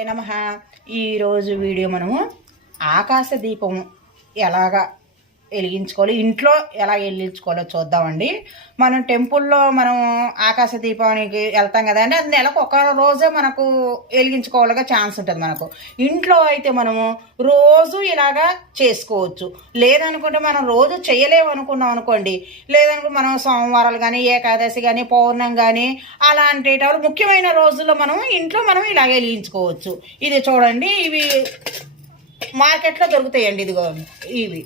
నమ. ఈరోజు వీడియో మనము ఆకాశ దీపం ఎలాగా? వెలిగించుకోవాలి. ఇంట్లో ఎలా వెలిగించుకోవాలో చూద్దామండి. మనం టెంపుల్లో మనం ఆకాశ దీపానికి వెళ్తాం కదండి అది నెలకు ఒక రోజే మనకు వెలిగించుకోవాలిగా ఛాన్స్ ఉంటుంది మనకు. ఇంట్లో అయితే మనము రోజు ఇలాగా చేసుకోవచ్చు. లేదనుకుంటే మనం రోజు చేయలేము అనుకున్నాం అనుకోండి. లేదనుకుంటే మనం సోమవారాలు కానీ ఏకాదశి కానీ పౌర్ణం కానీ అలాంటి ముఖ్యమైన రోజుల్లో మనం ఇంట్లో మనం ఇలాగ వెలిగించుకోవచ్చు. ఇది చూడండి ఇవి మార్కెట్లో దొరుకుతాయండి. ఇదిగో ఇవి.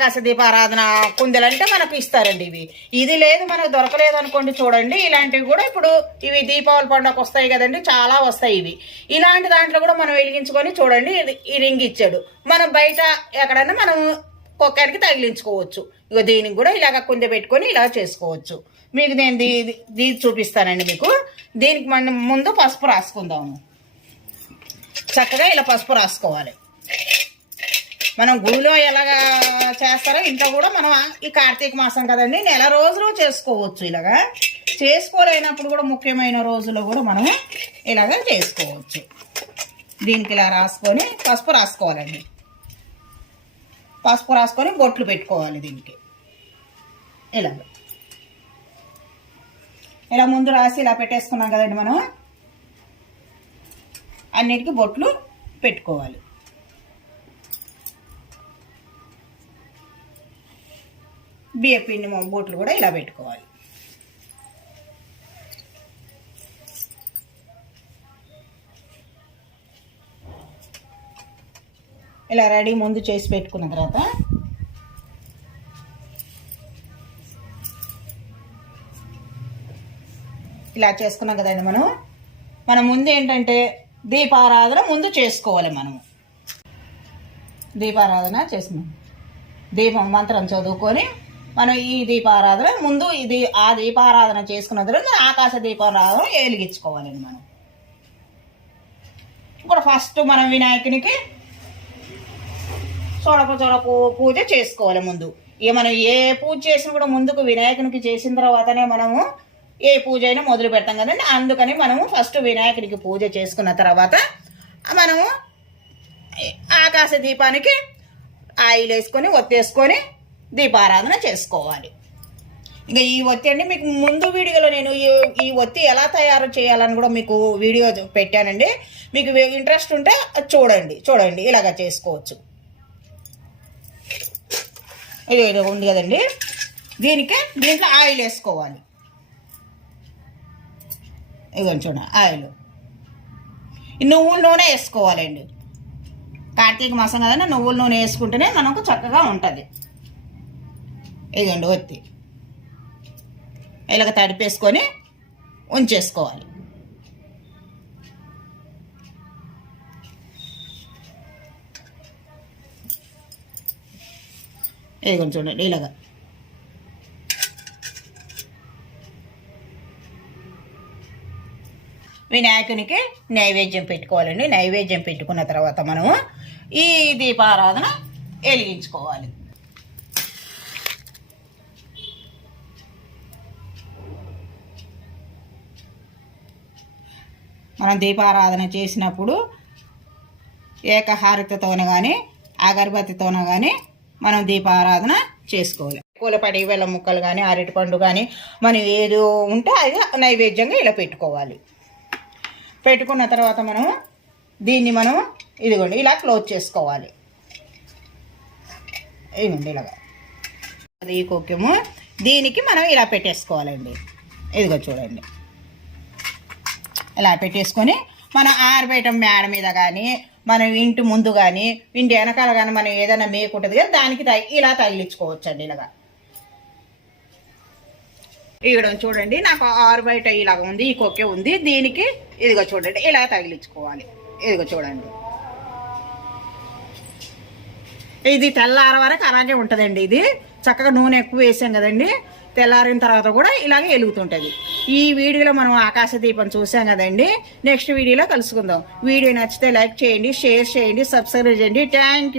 ఆకాశ దీపారాధన కుందెలంటే మనకు ఇస్తారండి ఇవి. ఇది లేదు మనకు దొరకలేదు అనుకోండి చూడండి. ఇలాంటివి కూడా ఇప్పుడు ఇవి దీపావళి పండుగ వస్తాయి కదండి చాలా వస్తాయి ఇవి. ఇలాంటి దాంట్లో కూడా మనం వెలిగించుకొని చూడండి ఇది ఈ రింగ్ ఇచ్చాడు. మనం బయట ఎక్కడైనా మనం కుక్కడికి తగిలించుకోవచ్చు. ఇక దీనికి కూడా ఇలాగ కుందె పెట్టుకొని ఇలా చేసుకోవచ్చు. మీకు నేను దీ దీది చూపిస్తానండి మీకు. దీనికి మనం ముందు పసుపు రాసుకుందాము. చక్కగా ఇలా పసుపు రాసుకోవాలి. మనం గుడిలో ఎలాగా చేస్తారో ఇంట్లో కూడా మనం ఈ కార్తీక మాసం కదండి నెల రోజులు చేసుకోవచ్చు ఇలాగా. చేసుకోలేనప్పుడు కూడా ముఖ్యమైన రోజుల్లో కూడా మనం ఇలాగ చేసుకోవచ్చు. దీనికి ఇలా రాసుకొని పసుపు రాసుకోవాలండి. పసుపు రాసుకొని బొట్లు పెట్టుకోవాలి దీనికి. ఇలా. ఇలా ముందు రాసి ఇలా పెట్టేసుకున్నాం కదండి మనం. అన్నిటికీ బొట్లు పెట్టుకోవాలి. బియ్య పిండి బొట్లు కూడా ఇలా పెట్టుకోవాలి. ఇలా రెడీ ముందు చేసి పెట్టుకున్న తర్వాత ఇలా చేసుకున్నాం కదండి మనం. మనం ముందు ఏంటంటే దీపారాధన ముందు చేసుకోవాలి మనము. దీపారాధన చేసుకున్నాం. దీపం మంత్రం చదువుకొని మనం ఈ దీపారాధన ముందు ఇది ఆ దీపారాధన చేసుకున్న తర్వాత ఆకాశ దీపారాధన వెలిగించుకోవాలండి మనం. ఇప్పుడు ఫస్ట్ మనం వినాయకునికి చూడపు చూడపు పూజ చేసుకోవాలి ముందు. ఇక మనం ఏ పూజ చేసినా కూడా ముందుకు వినాయకునికి చేసిన తర్వాతనే మనము ఏ పూజ అయినా మొదలు పెడతాం కదండి. అందుకని మనము ఫస్ట్ వినాయకునికి పూజ చేసుకున్న తర్వాత మనము ఆకాశ దీపానికి ఆయిల్ వేసుకొని ఒత్తేసుకొని దీపారాధన చేసుకోవాలి. ఇంకా ఈ ఒత్తి అండి మీకు ముందు వీడియోలో నేను ఈ ఒత్తి ఎలా తయారు చేయాలని కూడా మీకు వీడియో పెట్టానండి. మీకు ఇంట్రెస్ట్ ఉంటే చూడండి చూడండి ఇలాగ చేసుకోవచ్చు. ఇది ఉంది కదండి. దీనికి దీంట్లో ఆయిల్ వేసుకోవాలి. ఇదిగోండి చూడండి ఆయిల్. నువ్వుల నూనె వేసుకోవాలండి. కార్తీక మాసం కదండి నువ్వుల నూనె వేసుకుంటేనే మనకు చక్కగా ఉంటుంది. ఇదిగోండి ఒత్తి. ఇలాగ తడిపేసుకొని ఉంచేసుకోవాలి. ఇదిగోండి చూడండి ఇలాగ. వినాయకునికి నైవేద్యం పెట్టుకోవాలండి. నైవేద్యం పెట్టుకున్న తర్వాత మనము ఈ దీపారాధన వెలిగించుకోవాలి. మనం దీపారాధన చేసినప్పుడు ఏకహారతతోన కానీ అగరబత్తితోన కానీ మనం దీపారాధన చేసుకోవాలి. పూలపడి వెళ్ళ ముక్కలు కానీ అరటిపండు కానీ మనం ఏదో ఉంటే అది నైవేద్యంగా ఇలా పెట్టుకోవాలి. పెట్టుకున్న తర్వాత మనం దీన్ని మనం ఇదిగోండి ఇలా క్లోజ్ చేసుకోవాలి. ఇదిగోండి ఇలాగా. అది ఈ కోక్యము దీనికి మనం ఇలా పెట్టేసుకోవాలండి. ఇదిగో చూడండి. ఇలా పెట్టేసుకొని మనం ఆరబయటం మేడ మీద కానీ మనం ఇంటి ముందు కానీ ఇంటి వెనకాల కానీ మనం ఏదైనా మేకుంటుంది కదా దానికి ఇలా తగిలించుకోవచ్చండి ఇలాగా. ఇక్కడ చూడండి నాకు ఆరు బయట ఇలాగ ఉంది ఈ కొక్కే ఉంది దీనికి ఇదిగో చూడండి ఇలా తగిలించుకోవాలి. ఇదిగో చూడండి. ఇది తెల్లార వరకు అలాగే ఉంటుందండి ఇది. చక్కగా నూనె ఎక్కువ వేసాం కదండి. తెల్లారిన తర్వాత కూడా ఇలాగే వెలుగుతుంటుంది. ఈ వీడియోలో మనం ఆకాశ దీపం చూసాం కదండి. నెక్స్ట్ వీడియోలో కలుసుకుందాం. వీడియో నచ్చితే లైక్ చేయండి షేర్ చేయండి సబ్స్క్రైబ్ చేయండి. థ్యాంక్